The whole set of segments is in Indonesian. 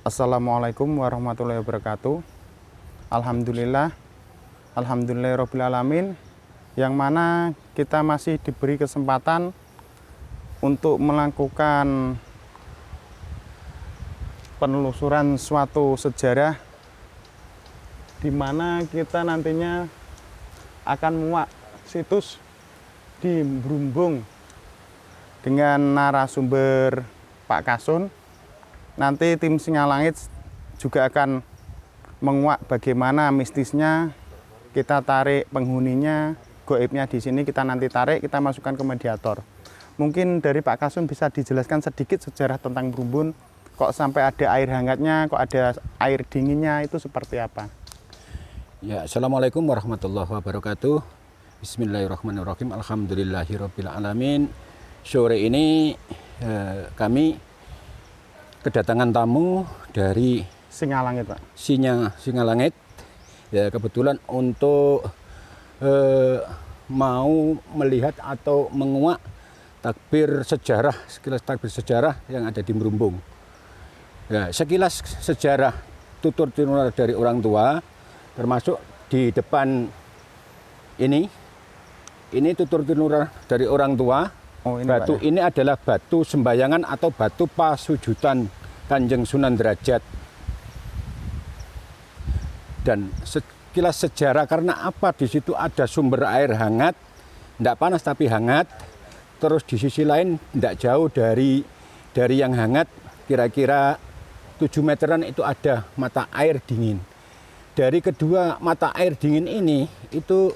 Assalamualaikum warahmatullahi wabarakatuh. Alhamdulillahirabbil alamin, yang mana kita masih diberi kesempatan untuk melakukan penelusuran suatu sejarah di mana kita nantinya akan muak situs di Brumbung dengan narasumber Pak Kasun. Nanti tim Singalangit juga akan menguak bagaimana mistisnya, kita tarik penghuninya, goibnya di sini kita nanti tarik, kita masukkan ke mediator. Mungkin dari Pak Kasun bisa dijelaskan sedikit sejarah tentang Brumbung, kok sampai ada air hangatnya, kok ada air dinginnya, itu seperti apa? Ya, Assalamualaikum warahmatullahi wabarakatuh. Bismillahirrahmanirrahim. Alhamdulillahirabbil alamin. Sore ini kami kedatangan tamu dari Singalangit, Pak. Singalangit. Ya, kebetulan untuk mau melihat atau menguak takbir sejarah, sekilas takbir sejarah yang ada di Brumbung. Ya, sekilas sejarah tutur tinular dari orang tua, termasuk di depan ini tutur tinular dari orang tua. Oh, ini batu Pak, ya? ini adalah batu sembayangan atau batu pasujudan Kanjeng Sunan Derajat. Dan sekilas sejarah, karena apa, di situ ada sumber air hangat, tidak panas tapi hangat. Terus di sisi lain tidak jauh dari yang hangat, kira-kira 7 meteran itu ada mata air dingin. Dari kedua mata air dingin ini, itu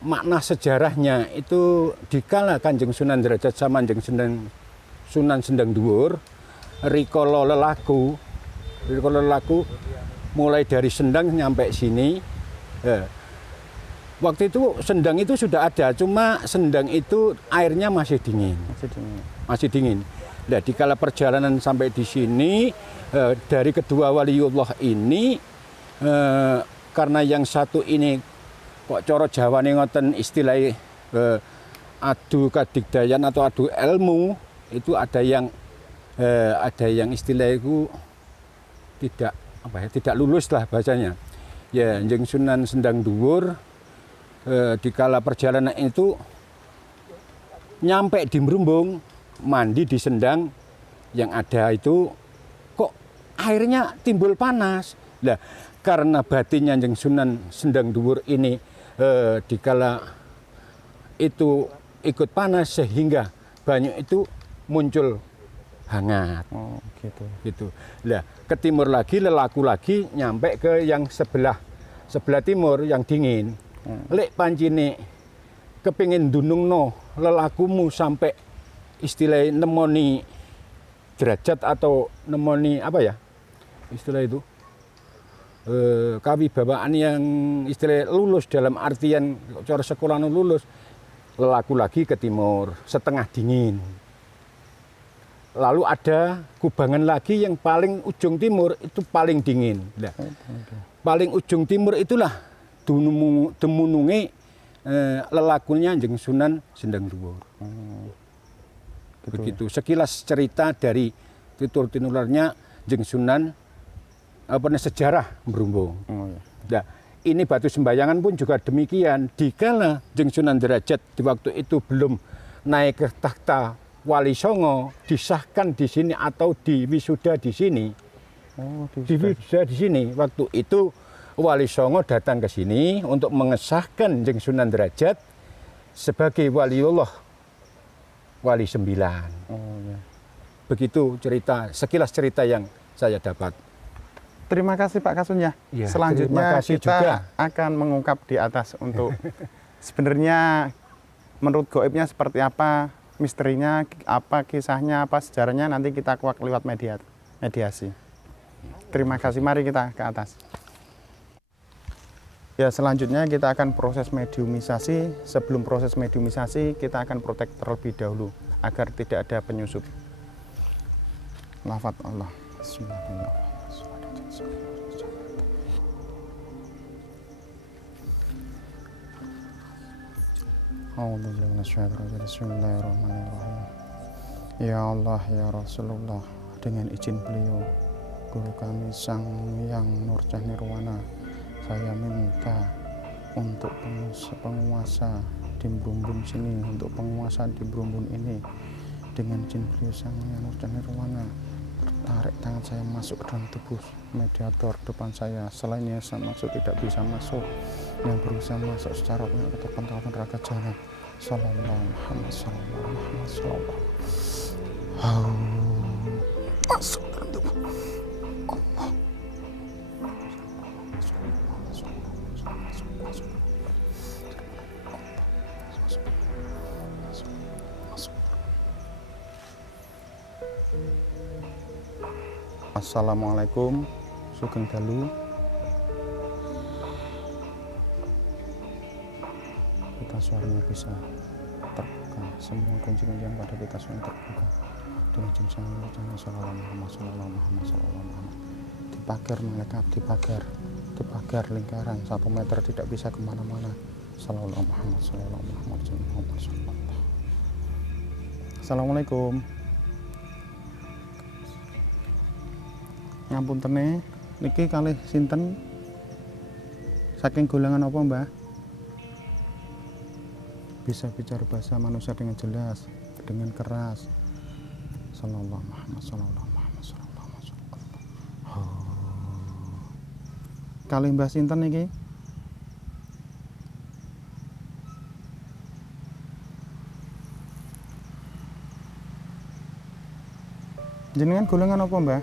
makna sejarahnya itu dikala Kanjeng Sunan Derajat sama Kanjeng Sunan Sendang Dhuwur rikala lelaku mulai dari Sendang nyampe sini. Waktu itu Sendang itu sudah ada, cuma Sendang itu airnya masih dingin. Nah, dikala perjalanan sampai di sini, dari kedua waliullah ini, karena yang satu ini kok coro Jawane ngoten istilahnya adu kadigdayan atau adu ilmu, itu ada yang istilah itu tidak lulus lah bahasanya. Ya, Kanjeng Sunan Sendang Dhuwur dikala perjalanan itu nyampe di Brumbung, mandi di Sendang, yang ada itu kok airnya timbul panas. Nah, karena batinnya Kanjeng Sunan Sendang Dhuwur ini dikala itu ikut panas sehingga banyu itu muncul hangat. Oh, gitu. Nah, ke timur lagi, lelaku lagi nyampe ke yang sebelah timur yang dingin. Lek pancine kepingin dunungno lelakumu sampai istilah nemoni derajat atau nemoni apa ya istilah itu, kawibawaan yang istilah lulus, dalam artian cara sekolah lulus, lelaku lagi ke timur setengah dingin. Lalu ada kubangan lagi yang paling ujung timur itu paling dingin. Nah, paling ujung timur itulah dumununge lelakunya Kanjeng Sunan Sendang Dhuwur. Begitu sekilas cerita dari tutur tinularnya Kanjeng Sunan sejarah Brumbung. Nah, ini batu sembayangan pun juga demikian. Dikala Kanjeng Sunan Derajat di waktu itu belum naik ke takhta Wali Songo, disahkan di sini atau diwisuda di sini. Diwisuda di sini. Waktu itu Wali Songo datang ke sini untuk mengesahkan Kanjeng Sunan Derajat sebagai waliullah, wali 9. Begitu cerita, sekilas cerita yang saya dapat. Terima kasih Pak Kasun ya. Selanjutnya kita juga akan mengungkap di atas untuk sebenarnya menurut goibnya seperti apa, misterinya apa, kisahnya apa, sejarahnya, nanti kita kuak lewat mediasi. Terima kasih, mari kita ke atas. Ya, selanjutnya kita akan proses mediumisasi. Sebelum proses mediumisasi, kita akan protek terlebih dahulu agar tidak ada penyusup. Lafaz Allah. Bismillahirrahmanirrahim. Bismillahirrahmanirrahim. Ya Allah, ya Rasulullah, dengan izin beliau Guru kami Sang Hyang Nurcah Nirwana, saya minta untuk penguasa di Brumbun sini, untuk penguasa di Brumbun ini, dengan jin beliau Sang Hyang Nurcah Nirwana, tarik tangan saya masuk ke dalam tubuh mediator depan saya. Selainnya saya maksud tidak bisa masuk, yang berusaha masuk secara ketepan raga jana. Sallallahu Muhammad sallallahu Muhammad sallallahu. Masuk dalam tubuh Allah. Assalamualaikum, sugeng dalu. Kita suaranya bisa terbuka, semua kunci-kunci yang pada kita suaranya terbuka dengan jin Sang Hyang sallallahu Muhammad sallallahu Muhammad sallallahu Muhammad. Dipagar malaikat, dipagar lingkaran 1 meter, tidak bisa kemana-mana. Sallallahu Muhammad sallallahu Muhammad sallallahu Muhammad. Assalamualaikum. Ngapuntene, niki kalih sinten? Saking golongan apa, Mbah? Bisa bicara bahasa manusia dengan jelas, dengan keras. Sallallahu Muhammad sallallahu Muhammad sallallahu Muhammad. Kalih Mbah sinten niki? Jenengan golongan apa, Mbah?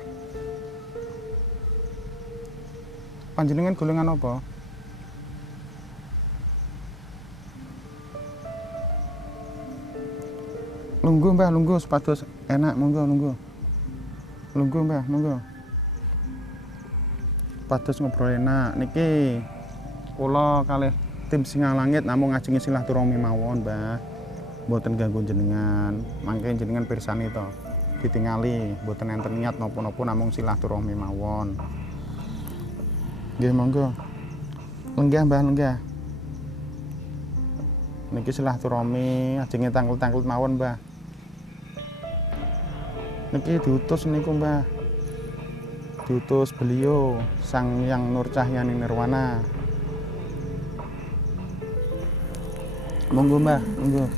Panjenengan golongan apa? Lungguh Mbah, lungguh supados enak, monggo lungguh. Lungguh Mbah, monggo. Supados ngobrol enak. Niki kula kalih tim Singa Langit namung ngajengi silaturahmi mawon, Mbah. Mboten ganggu jenengan. Mangke jenengan pirsani to. Ditingali, mboten enten niat napa-napa namung silaturahmi mawon. Nggih monggo. Lenggah Mbah, lenggah. Niki silaturahmi ajenge tanglet-tanglet mawon, Mbah. Niki diutus niku, Mbah. Diutus beliau Sang Hyang Nurcah Nirwana. Monggo, Mbah, monggo.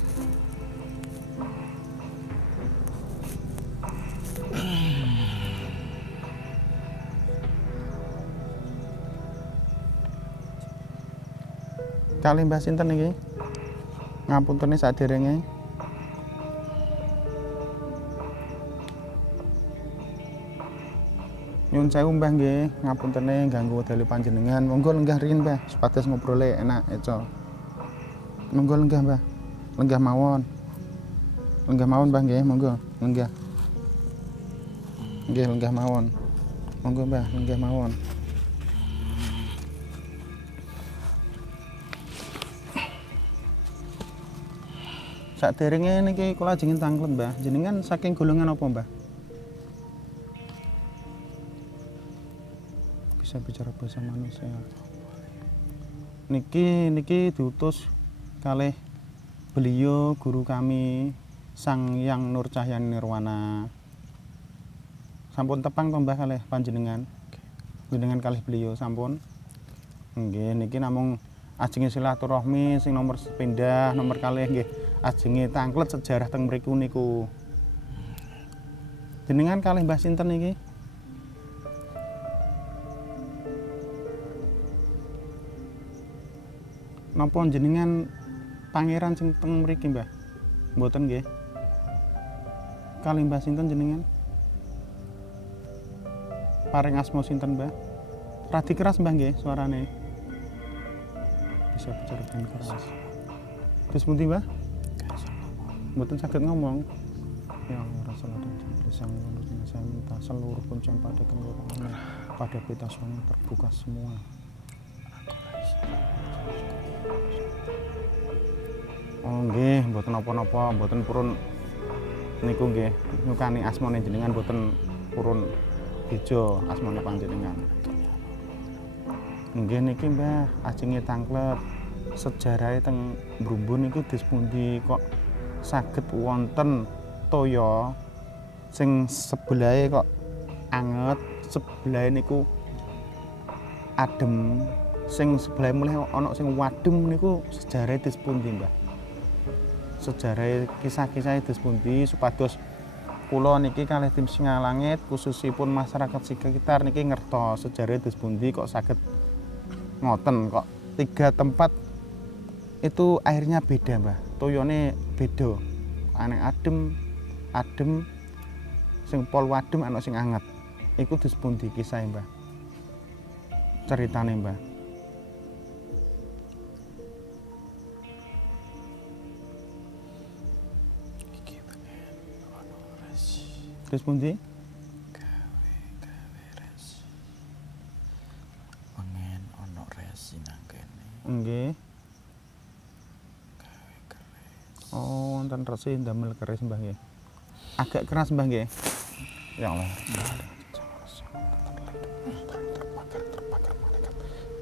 Kali Mbah sinten niki? Ngapuntene saderenge. Nyun sewu Mbah nggih, ngapuntene ganggu dalu panjenengan. Monggo lenggah riyin Mbah, supados ngobrole enak eco. Monggo lenggah Mbah. Lenggah mawon. Lenggah mawon Mbah nggih, monggo, lenggah. Nggih, lenggah mawon. Monggo Mbah, lenggah mawon. Saderenge niki kula ajeng tanglet, Mbah. Jenengan saking golongan apa, Mbah? Bisa bicara bahasa manusia. Niki diutus kalih beliau guru kami Sang Hyang Nurcah Nirwana. Sampun tepang to, Mbah, kalih panjenengan? Jenengan kalih beliau sampun? Nggih, niki namung ajenge silaturahmi sing nomor sepindah, nomor kalih nggih. Ajenge tanglet sejarah teng mriku niku. Jenengan kalih Mbah sinten niki? Napa jenengan pangeran sing teng mriki, Mbah? Mboten nggih. Kalih Mbah sinten jenengan? Paring asma sinten, Mbah? Radi keras, Mbah nggih suarane. Bisa bicara dengan keras. Terus pundi, Mbah? Mboten saged ngomong. Ya Allah, Rasulullah Sang Hyang saya minta seluruh kuncian pada kelurahan, pada pita suara terbuka semua. Oh nggih, mboten napa-napa, mboten purun niku nggih. Nyukani asmane jenengan mboten purun beja asmane panjenengan. Nggih niki Mbah, ajenge tanglet sejarahe teng Brumbun niku dispundi kok saged wonten toya sing sebelahe kok anget sebelah niku adem, sing sebelah mulih ana sing wadem niku sejarah dos pundi, Mbah? Sejarah kisah-kisah dos pundi supados kula niki kalih tim Singhalangit khususipun masyarakat sekitar niki ngertos sejarah dos pundi kok saged ngoten kok 3 tempat itu airnya beda, Mbah. Toyone beda. Ana adem, sing pol wadem ana sing anget. Iku dos pundi kisah, Mbah? Ceritane, Mbah. Terus pundi? Gawe resi. Pengen ono resi nang kene. Nggih. Gawe keris. Oh, wonten resi ndamel keris, Mbah nggih. Agak keras, Mbah nggih. Ya Allah. Terbakar malaikat.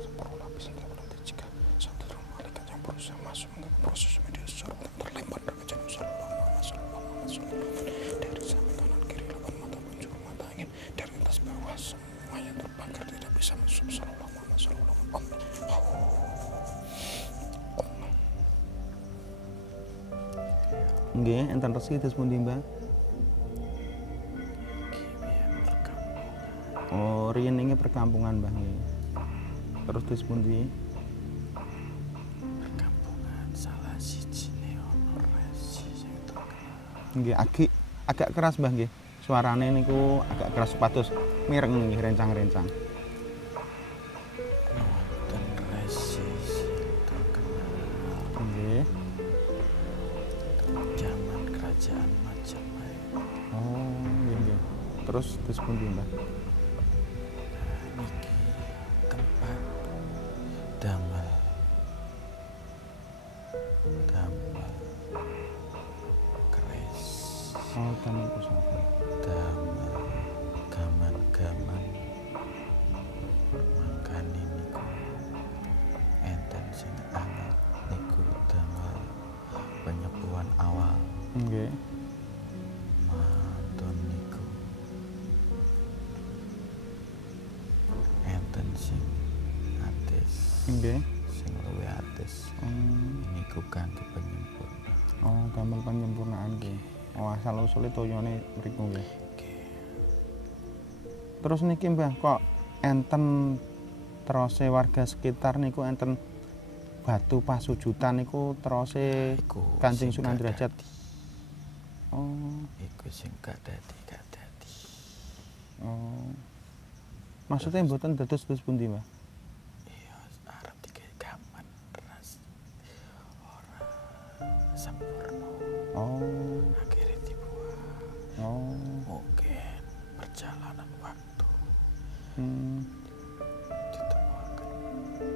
Separuh lapis yang berada jika satu malaikat yang berusaha masuk ke proses media sosial terlempar dari jauh dari samping kanan kiri 8 mata penjuru mata angin dari atas bawah semua yang terbakar tidak bisa masuk sallallahu alaihi wasallam. Nggih, enten resi terus pundi, Mbah? Oh, riyen ini perkampungan, Mbah nggih. Terus terus pundi? Perkampungan salah sijine ono resi sing terkenal. Nggih, agak keras, Mbah nggih. Suarane niku agak keras supados mireng nggih rencang-rencang. Wonten resi sing terkenal Nggih. zaman kerajaan Majapahit. Oh, nggih. Terus pundi, Mbah? Niki tempat damel keris, Oh, tamu pusaka. damel gaman-gaman. Mangkane niku enten sing anget niku damel penyepuhan awal. Nggih. Mantun niku enten sing atis, Nggih. sing luwih atis niku kanthi penyempurna. Oh, damel penyempurnaan nggih. Oh, asal usule toyone mriku nggih. Terus niki, Mbah, kok enten terose warga sekitar niku enten batu pasujutan niku terose Iku Kanjeng sing Sunan gak Derajat. dadi. Oh, Iku sing gak dadi. oh. Maksudnya mboten dados pundi, Mbah? Iya, arep digawe gaman ras ora sempurna. Oh, Akhirnya dibuat. oh. Mungkin perjalanan waktu Hmm. ditemukan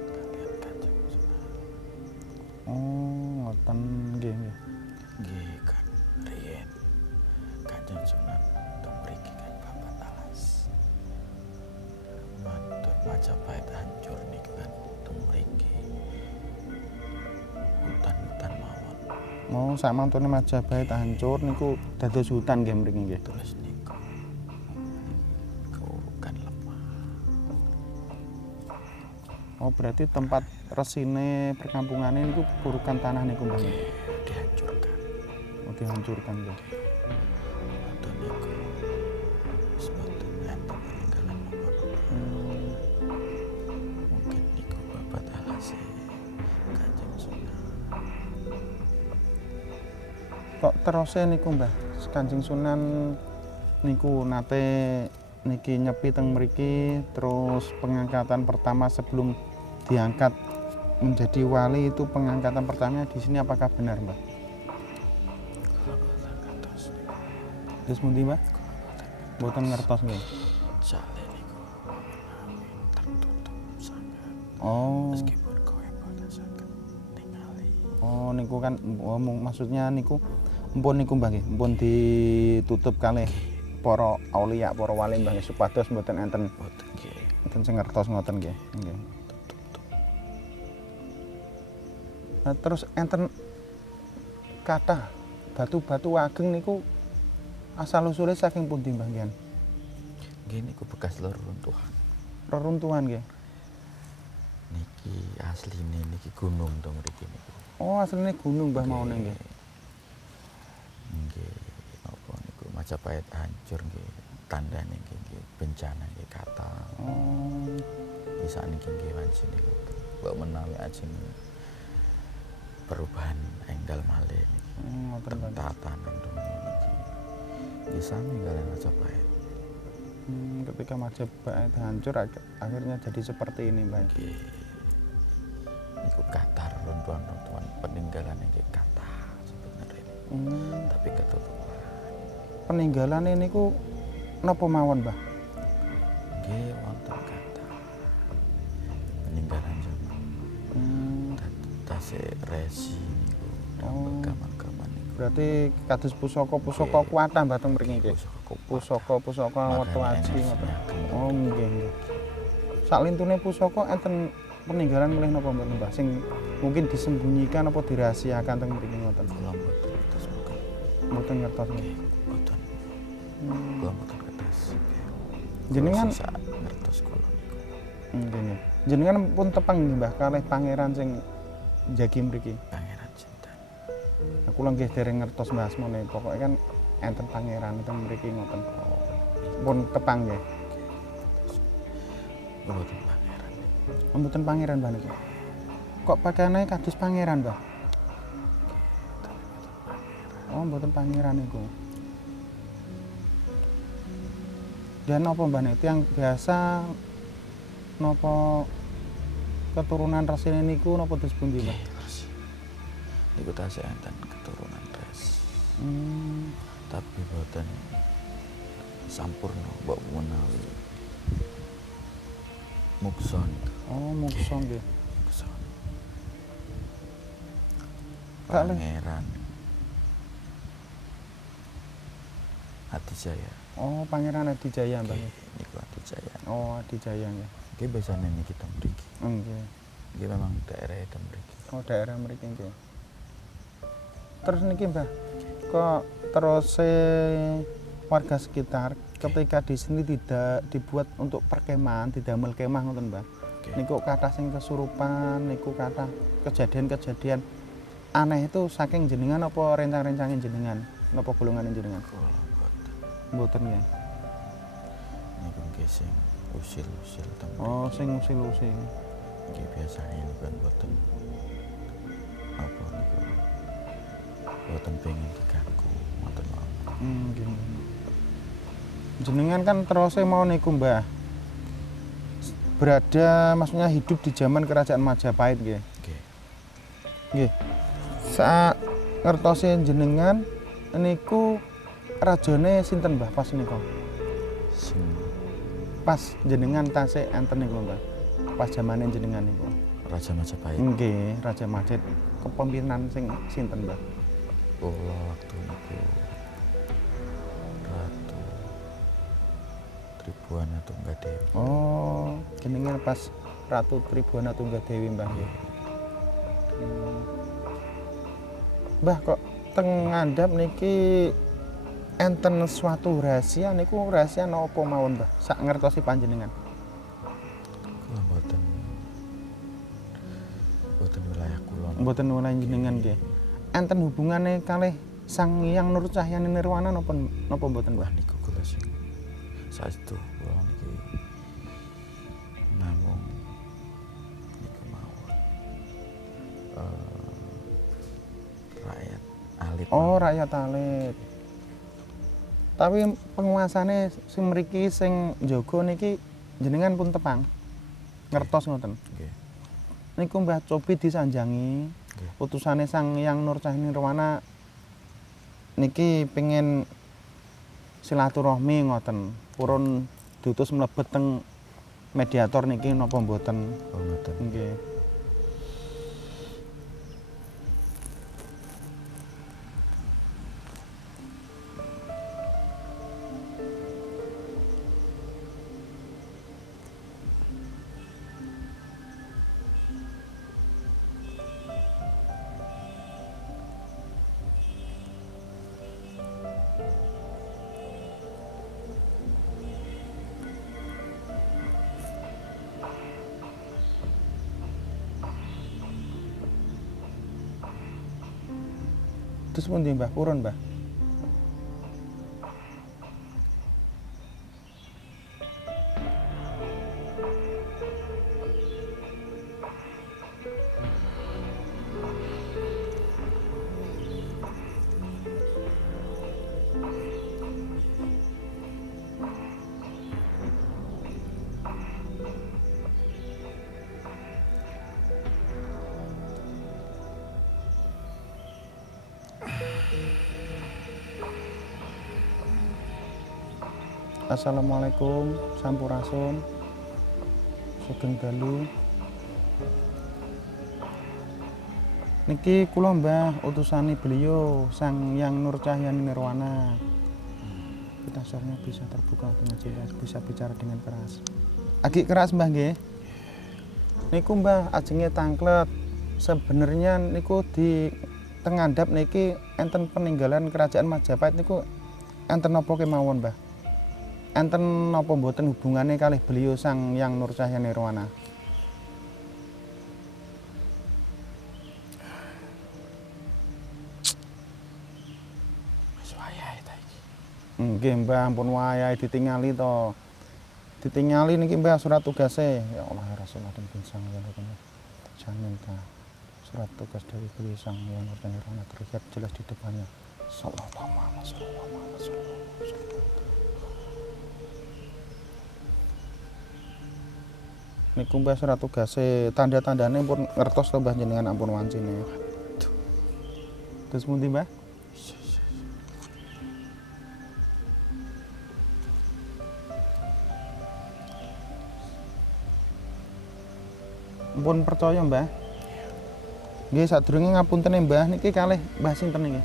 kalian Kanjeng Sunan. Oh, ngoten nggih, nggih. Nggih kan riyen Kanjeng Sunan teng mriki kan Bapak Alas. Mantun Majapahit hancur niku kan teng mriki. Hutan-hutan mawon Oh, sak mantune Majapahit hancur niku dados hutan nggih mriki nggih. tulis niku. Keurukan lemah. Oh, berarti tempat resine perkampungane niku kurukan tanah niku, Mbah. Dihancurkan. Oh, dihancurkan nggih. Mantun niku wis mboten enten peninggalan napa-napa. Mungkin niku Bapak Alas Kanjeng Sunan. Kok terose niku, Mbah? Kanjeng Sunan niku nate niki nyepi teng mriki terus pengangkatan pertama sebelum diangkat menjadi wali itu pengangkatan pertamanya di sini apakah benar, Mbah? Terus pundi, Mbah? Mboten ngertos nggih. Jale niku tertutup sangat. Oh. Meskipun kowe boten saged ningali. Oh, niku kan maksudnya niku mpun niku, Mbah nggih. Mpun ditutup kalih para aulia, para wali, Mbah nggih, supados mboten enten Boten nggih enten sing ngertos ngoten nggih. Nggih. tertutup. Nah, terus enten kathah batu-batu ageng niku asal usule saking pundi, Mbah nggih? Gini ku bekas reruntuhan. Reruntuhan nggih. Niki asline niki gunung to mriki niku. Oh, asline gunung Mbah maune nggih. Nggih, napa niku Majapahit hancur nggih. Tandane nggih bencana nggih kata. Oh. Bisa niki nggih wanci niku. Mbok menawi ajeng perubahan enggal malih niki. Ngoten Mbah. Tatanan dunia niki. Nggih sami kalian Majapahit. Ketika Majapahit hancur akhirnya jadi seperti ini Mbah. Nggih. Niku kata runtuhan-runtuhan peninggalan nggih kata sebenarnya. Tapi ketutupan. Peninggalan ini ku napa mawon Mbah? Nggih wonten kata. Peninggalan zaman. Tasik resi niku agama-agama niku. Berarti kados pusaka-pusaka kuwatah Mbah teng mriki nggih. Pusaka-pusaka wetu aji ngoten. Oh nggih nggih. Saklintune pusaka enten peninggalan milih napa Mbah sing mungkin disembunyikan apa dirahasiakan teng mriki ngoten. Kula mboten ngertos mboten. Mboten ngertos nggih. Mboten. Kula mboten ngertos. Jenengan sak ngertos kula niku. Nggih nggih. Jenengan pun tepang nggih Mbah kalih pangeran sing njagi mriki. Pangeran Cinta. Aku lho nggih dereng ngertos Mbah asmane. Pokoke kan enten pangeran teng mriki ngoten. Pun tepang nggih. Mboten pangeran. Mboten pangeran Mbah niku. Kok pakaiane kados pangeran, Mbah? Oh, mboten pangeran niku. Dan napa Mbah niku yang biasa napa keturunan resine niku napa dos pundi, Mbah? Niku tasih enten keturunan res. Tapi boten sampurna mbok menawi muksa niku. Oh, muksa nggih. Muksa. Kalih. Pangeran Adijaya. Oh, Pangeran Adijaya, Mbah. Niku Adijaya. Oh, Adijaya nggih. Nggih biasane niki teng mriki. Nggih. Nggih memang daerah teng mriki. Oh, daerah mriki nggih. Terus niki, Mbah, kok terus warga sekitar ketika di sini tidak dibuat untuk perkemahan, didamel kemah ngoten, Mbah. Niku kathah sing kesurupan, niku kathah kejadian-kejadian aneh itu saking jenengan apa rencang-rencangin jenengan? Napa golongan jenengan? Kula boten. Mboten nggih. Niku nggih sing usil-usil teng. Oh, sing usil-usil. Nggih biasane niku kan boten apa niku boten pengen diganggu ngoten mawon. Nggih. Jenengan kan terus mau niku, Mbah. Berada maksudnya hidup di zaman kerajaan Majapahit nggih. Nggih. Nggih. Saat ngertosi jenengan niku rajane sinten Mbah pas niku? Sing Pas jenengan tasih enten niku, Mbah. Pas zamane jenengan niku. Raja Majapahit. Nggih, Raja Majid kepemimpinan sing sinten, Mbah? Kula waktu niku Ratu Tribuana Tunggadewi. Oh, jenengan pas Ratu Tribuana Tunggadewi, Mbah nggih. Mbah kok teng ngandhap niki enten suatu rahasia niku rahasia napa mawon, Mbah? Sak ngertosi panjenengan. Kula boten wilayah kula. Mboten wilayah jenengan nggih. Enten hubungane kalih Sang Hyang Nur Cahyani Nirwana napa mboten, Mbah? Wah niku kula sing saestu kula niki namung niku mawon. Rakyat alit. Oh, rakyat alit. Tapi penguasane sing mriki sing njaga niki jenengan pun tepang. Ngertos ngoten. Nggih. Niku Mbah Cobi disanjangi Nggih. putusane Sang Hyang Nur Cahyani Nirwana niki pengen silaturahmi ngoten. Purun diutus mlebet teng mediator niki napa mboten? Oh ngoten. Nggih. Terus pundi Mbah? Purun Mbah? Assalamualaikum, sampurasun, sugeng dalu. Niki kula Mbah utusane beliau Sang Yang Nur Cahyani Nirwana. Dasarnya bisa terbuka dengan jelas, bisa bicara dengan keras. Agak keras Mbah nggih. Niku Mbah ajenge tangklet. Sebenarnya niku di tengandap niki enten peninggalan kerajaan Majapahit niku enten napa kemawon Mbah? Enten napa mboten hubungannya kalih beliau Sang Yang Nur Cahyani Nirwana? Wis wayahe ta iki. Nggih Mbah, ampun wayahe ditingali to. Ditingali niki Mbah surat tugase. Ya Allah ya Rasulullah dan bin Sang Yang Jamin ta. Surat tugas dari beliau Sang Yang Nur Cahyani Nirwana terlihat jelas di depannya. Sallallahu alaihi wasallam. Niku Mbah surat tugase tanda-tandane pun ngertos to Mbah jenengan ampun wancine. Terus pundi Mbah? Ampun percaya Mbah. Nggih sadurunge ngapunten Mbah niki kalih Mbah sinten niki?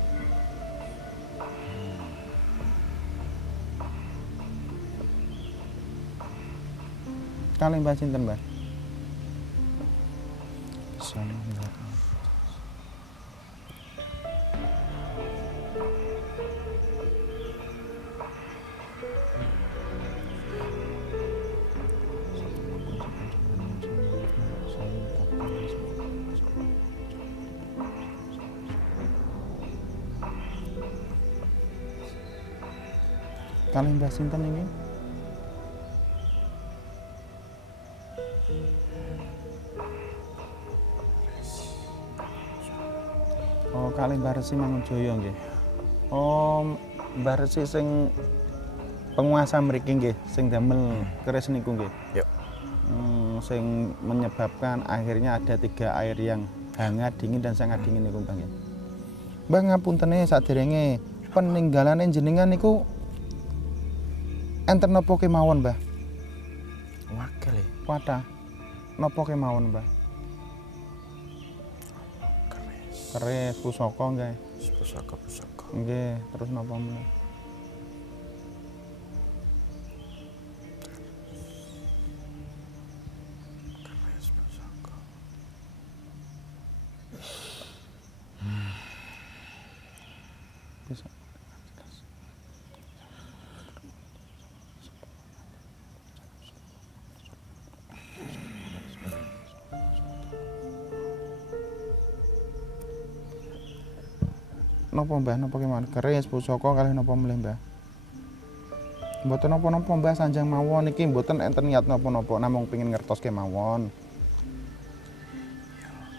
Kalih Mbah sinten Mbah? Kalih Mbah sinten niki? Oh, kalih Mbah Resi Mangunjaya nggih. Oh, Mbah Resi sing penguasa mriki nggih, sing damel keris niku nggih. Yuk. Sing menyebabkan akhirnya ada 3 air yang hangat, dingin dan sangat dingin niku Mbah nggih. Mbah ngapuntene saderenge peninggalane jenengan niku enten napa kemawon, Mbah? Wakil e. Wadah. Napa kemawon, Mbah? Keris, pusaka nggih. Pusaka-pusaka. Nggih, terus napa meneh? Keris pusaka. Bisa. Napa Mbah, napa kemawon? Keris, pusaka kalih napa meneh, Mbah? Mboten napa-napa Mbah sanjang mawon iki mboten enten niat napa-napa, namung pengin ngertos kemawon.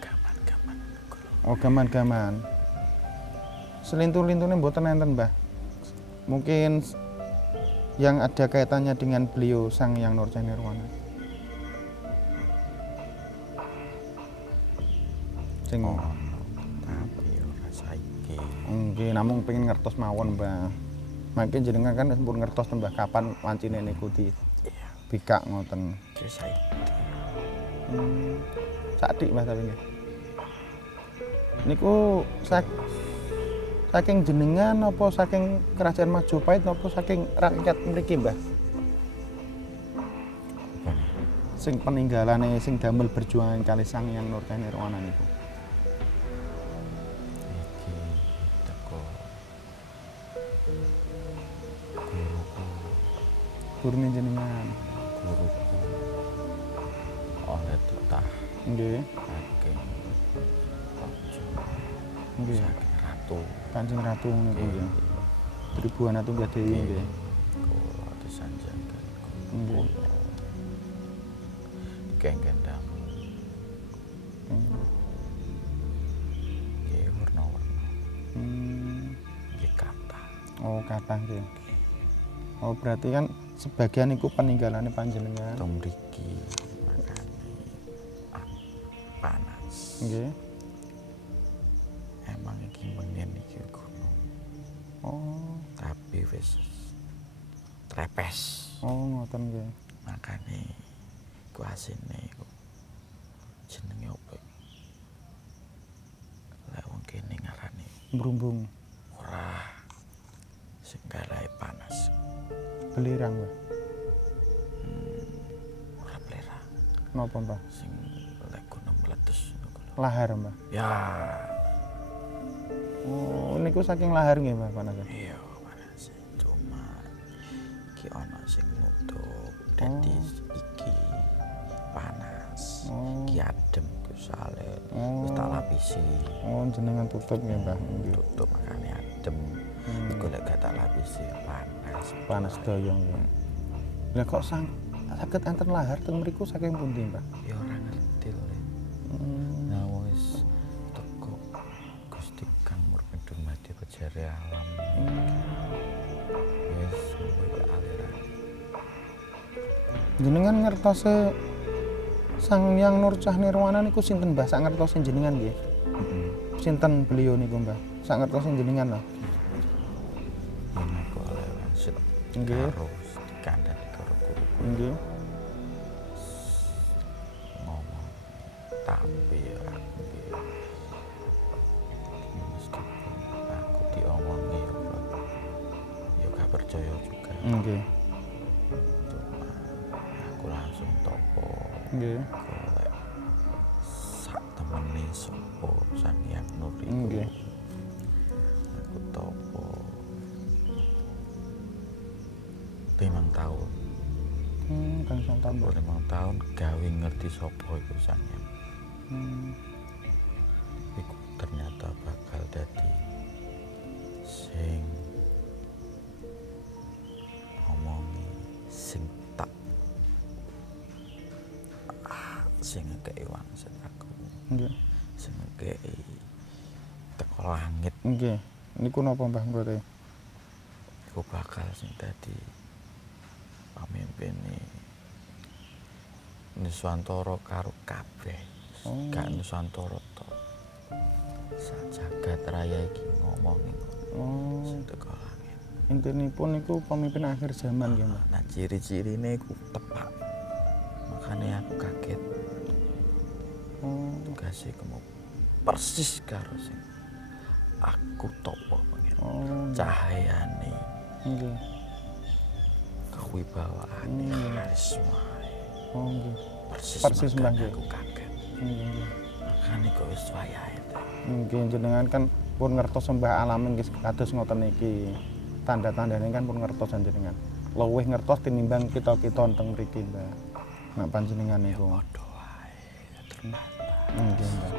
Gaman-gaman. Oh, gaman-gaman. Selintur-lintune mboten enten, Mbah. Mungkin yang ada kaitannya dengan beliau Sang Yang Nur Cahyani Nirwana. Sing Tapi ora saiki. nggih namung pengen ngertos mawon, Mbah. Mangke jenengan kan sampun ngertos Mbah kapan wancine niku di Iya. bikak ngoten. Iki saiki. Sadik Mbah tapi nggih. Niku saking jenengan apa saking kerajaan Majapahit apa saking rakyat mriki, Mbah? Sing peninggalane sing damel berjuang kali Sang Yang Nur Cahyani Nirwana niku. Iki teko guruku, Gurune jenengan. guruku. Oleh tutah Nggih, saking raja, nggih. saking ratu. Ratu. Kanjeng Ratu ngono kuwi nggih. Tribuana Tunggadewi nggih. Kula disanjungkan Nggih. kengken damu. Nggih warna-warna. Nggih kathah. Oh, kathah nggih. Oh, berarti kan sebagian iku peninggalane panjenengan. Teng mriki makane panas. Nggih. Emang iki mengen iki gunung. Oh, Tapi wis trepes. oh ngoten nggih. Makane ku asine iku jenenge opo? Lah wong kene ngarani Brumbung, ora sing galahe panas. belirang, Mbah. Ora plera Napa, Mbah? sing lek gunung meletus ngono lho. Lahar, Mbah. Ya, Oh, niku saking lahar nggih, Mbah, panas. iya panas. Cuma iki ana sing nutup dadi iki panas. Oh. Iki adem kusale. Oh. Wis tak lapisi. Oh, jenengan tutup nggih, Mbah. Nggih. Tutup makane adem. Iku lek gak tak lapisi panas. Panas doyong nggih. Lah kok saged enten lahar teng mriku saking pundi, Mbah? Ya ora ngerti lho. Nah wis teko Gusti Kang Murmedun Mati Pejare Alam. Wis koyo aliran. Jenengan ngertose Sang Hyang Nurcah Nirwana niku sinten, Mbah? Sak ngertose jenengan nggih. Sinten beliau niku, Mbah? Sak ngertose jenengan lho. Yen aku oleh wasit Nggih. karo dikandani karo guru Nggih. ngomong. Tapi aku nggih meskipun aku diomongi ya gak percaya juga. Nggih. Cuma aku langsung topo. Nggih. Golek sak temene sapa Sang Hyang Nur iku. Nggih. Aku topo 5 tahun. Kang Santambo. 5 tahun gawe ngerti sapa iku Sang Hyang. Iku ternyata bakal dadi sing ngomongi sing tak sing ngekei wangsit aku. Nggih. Sing ngekei teko langit. Nggih. Niku napa, Mbah, berarti? Iku bakal sing dadi pamimpine Nuswantara karo kabeh. Oh. Gak Nuswantara tok. Sajagat raya iki ngomongi Oh, sing teko langit. intinipun niku pemimpin akhir zaman nggih, Mbah. Nah ciri-cirine iku tepak. Makanya aku kaget. Oh, Tugasé kemu persis karo sing aku topo pengen. oh, Cahayane, nggih. kewibawaane, karisma. Oh, nggih. Persis Mbah, makanya nggih. aku kaget. Nggih. Makanya kok wis wayahe. Nggih, jenengan kan pun ngertos sembah alam nggih kados ngoten iki. Tanda-tandane kan pun ngertos jenengan. Luwih ngertos tinimbang kita-kita teng mriki, Mbah. Nek panjenengan niku. Padha wae ternyata Nggih, Mbah.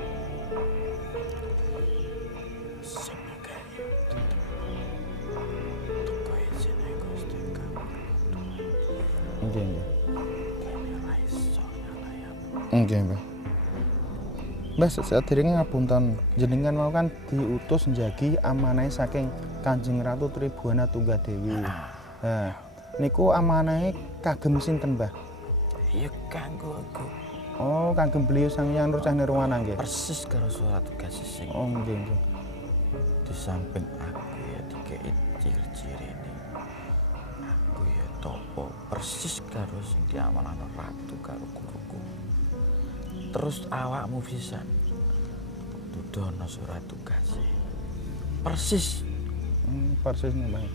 sing kaya teko isine Gusti Kang. Nggih, nggih. Kene ra iso nyalayan. Nggih, Mbah. Mbah, sadèrènge ngapunten, jenengan mau kan diutus njagi amanahe saking Kanjeng Ratu Tribuana Tunggadewi. Nah, niku amanahe kagem sinten, Mbah? Ya kanggo aku Oh, kagem beliau Sang Hyang Nurcah Nirwana nggih. persis karo surat tugas sing Oh, nggih, nggih. di samping aku ya dikei ciri-cirine. Aku ya topo persis karo sing diamanahno ratu karo guruku. Terus awakmu pisan dudono surat tugas. Persis Persis nih, Mbah.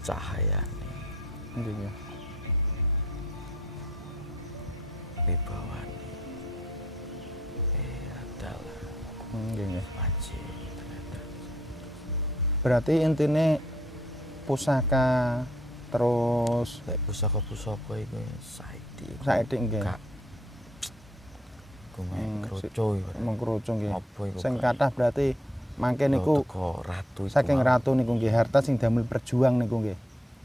cahayane, Nggih, nggih. wibawane. Adalah Nggih, nggih. wajib ternyata. Berarti intine pusaka terus Lek pusaka-pusaka iku saiki saiki nggih. gak kuwi kroco iku. Mengkerucung nggih. Apa iku? Sing Kak? kathah berarti Mangke niku teko ratu itu saking mau. ratu niku nggih harta sing damel berjuang niku nggih.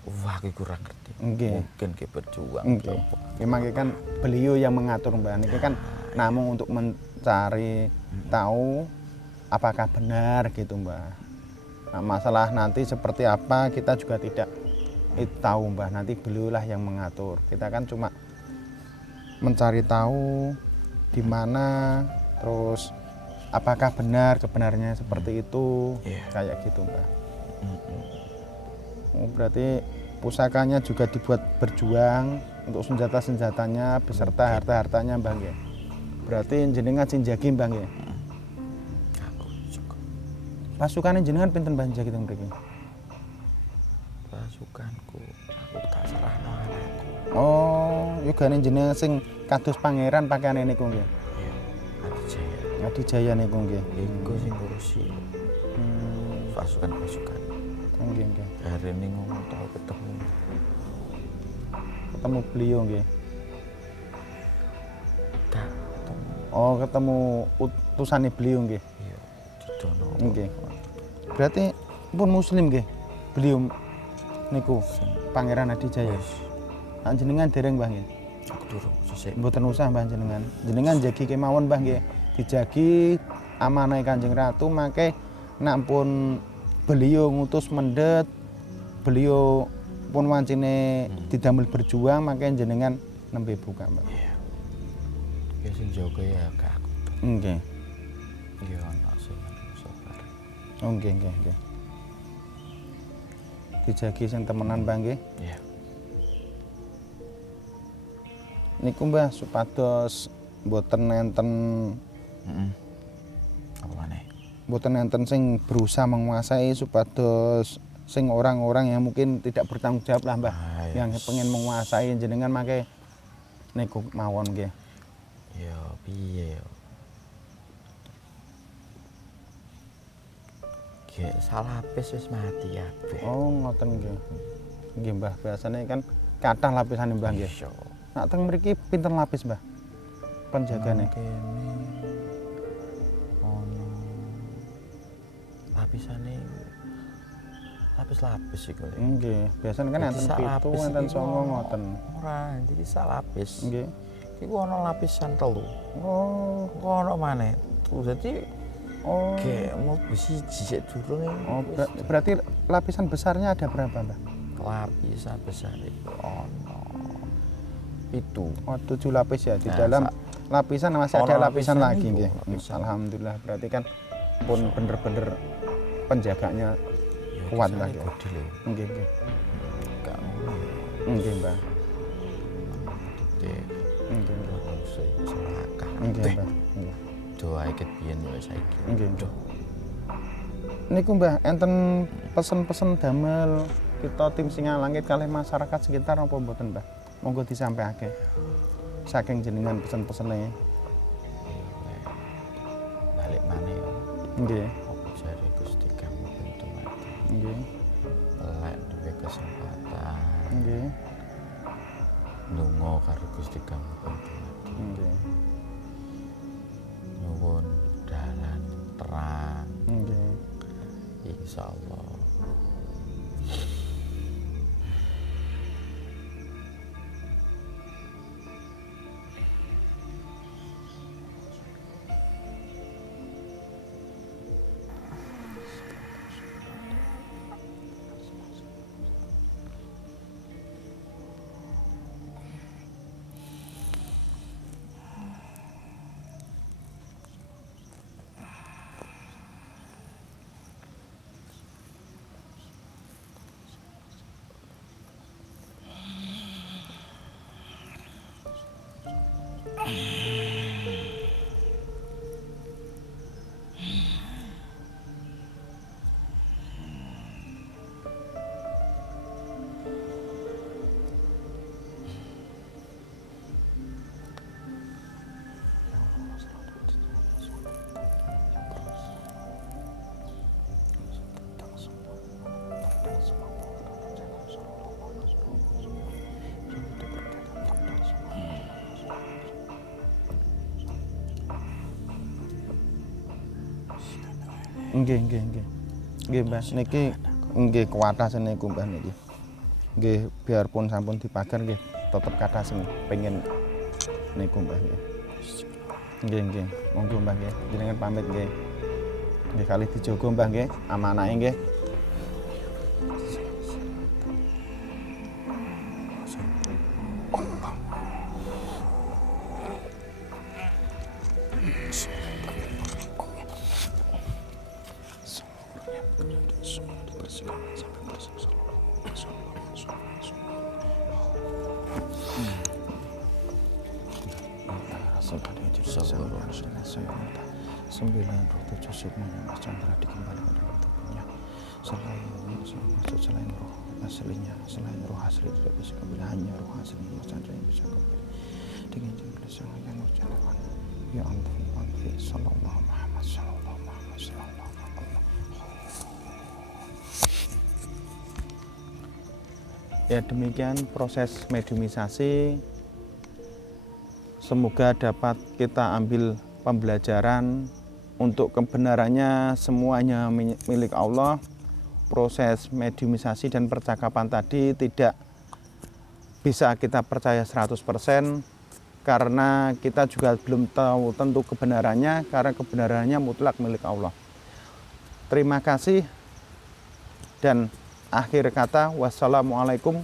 Wah, aku kurang ngerti. Nggih. Mungkin ke berjuang. Nggih. Memang kan beliau yang mengatur Mbah. Niki kan namun untuk mencari tahu apakah benar gitu Mbah. Nah, masalah nanti seperti apa kita juga tidak tahu Mbah. Nanti beliaulah yang mengatur. Kita kan cuma mencari tahu di mana, terus apakah benar kebenarnya seperti itu, kayak gitu Mbah. Oh, berarti pusakanya juga dibuat berjuang untuk senjata-senjatanya beserta harta-hartanya Mbah nggih. Berarti jenengan sing jagi Mbah nggih. Aku suka. Pasukannya jenengan pinten Mbah jagi teng mriki? Pasukanku aku tak serahno anakku. Oh, yogane jenengan sing kados pangeran pakaiane niku nggih. Iya, Adijaya. Adijaya niku nggih. Iku sing ngurusi pasukan-pasukan. Nggih nggih. Hari ini ngomong tau ketemu. Ketemu beliau nggih. Gak ketemu. Oh, ketemu utusane beliau nggih. Iya, di dono. Nggih. Berarti pun muslim nggih. Beliau niku Pangeran Adijaya. Wis, Jenengan dereng Mbah nggih. aku durung sisik. Mboten usah Mbah jenengan. Jenengan jagi kemawon Mbah nggih. Dijagi amanah Kanjeng Ratu mangke nak pun beliau ngutus mendet, beliau pun wancine didamel berjuang mangke jenengan nembe buka Mbah. Iya. Ya sing jaga ya gak aku. Nggih. Ya ana sing sabar. Oh nggih nggih nggih. Dijagi sing temenan Mbah nggih. Iya. Niku Mbah supados mboten enten Apa maneh? mboten enten sing berusaha menguasai supados sing orang-orang yang mungkin tidak bertanggung jawab lah Mbah. Ah, Yang pengen menguasai jenengan mangke niku mawon nggih. Ya piye ya? Ge salapis wis mati kabeh. Oh ngoten nggih. Nggih Mbah, biasanya kan kathah lapisane Mbah nggih. Iya. Nak teng mriki pinten lapis Mbah? Penjagane. Kene ono lapisane lapis-lapis iku lho. Nggih, biasanya kan enten 7, enten 9 ngoten. Ora, jadi sak lapis. Nggih. Iku ono lapisan 3. Oh, Kok ono maneh. Dadi oh. kayak mau besi jijik durung Oh, berarti lapisan besarnya ada berapa, Mbah? lapisan besar itu ono itu. Oh, 7 lapis ya. Di Nah, dalam lapisan masih ono ada lapisan lapisan lagi itu, nggih. lapisan. Alhamdulillah, berarti kan pun bener-bener penjaganya Ya, kuat di lah sana ya. gede lho. Nggih, nggih. Gak ngono ya. Nggih, Mbah. Gede. Nggih, Mbah. Terus selaka. Nggih, Mbah. Nggih. Doa iket biyen ya saiki. Nggih, Mbah. Niku Mbah, enten pesen-pesen damel kita tim Singa Langit kalih masyarakat sekitar apa mboten, Mbah? Monggo disampaiake. Saking jenengan pesen-pesene. Balik mana ya? Nggih. Apa jare Gusti kamu pintu mati. Nggih. Lek duwe kesempatan. Nggih. Ndonga karo Gusti kamu pintu mati. Nggih. Nyuwun dalan terang. Nggih. Insyaallah. Nggih, nggih, nggih. Nggih, Mbah, niki nggih kuwathah niku Mbah niki. Nggih, biarpun sampun dipager nggih tetep kathah sing pengen niku Mbah nggih. Nggih, nggih. Monggo Mbah nggih, jenengan pamit nggih. Nggih kalih dijogo Mbah nggih, amanahe nggih. Sembilan roh tujuh sukmanya Mas Chandra dikembalikan dalam tubuhnya. Selain roh aslinya, selain roh asli tidak bisa kembali, hanya roh asli Mas Chandra yang bisa kembali. Dengan jembatan yang berjalan. Ya Anfi sallallahu Muhammad sallallahu Muhammad sallallahu Muhammad. Ya demikian proses mediumisasi. Semoga dapat kita ambil pembelajaran untuk kebenarannya semuanya milik Allah. Proses mediumisasi dan percakapan tadi tidak bisa kita percaya 100% karena kita juga belum tahu tentu kebenarannya karena kebenarannya mutlak milik Allah. Terima kasih dan akhir kata wassalamualaikum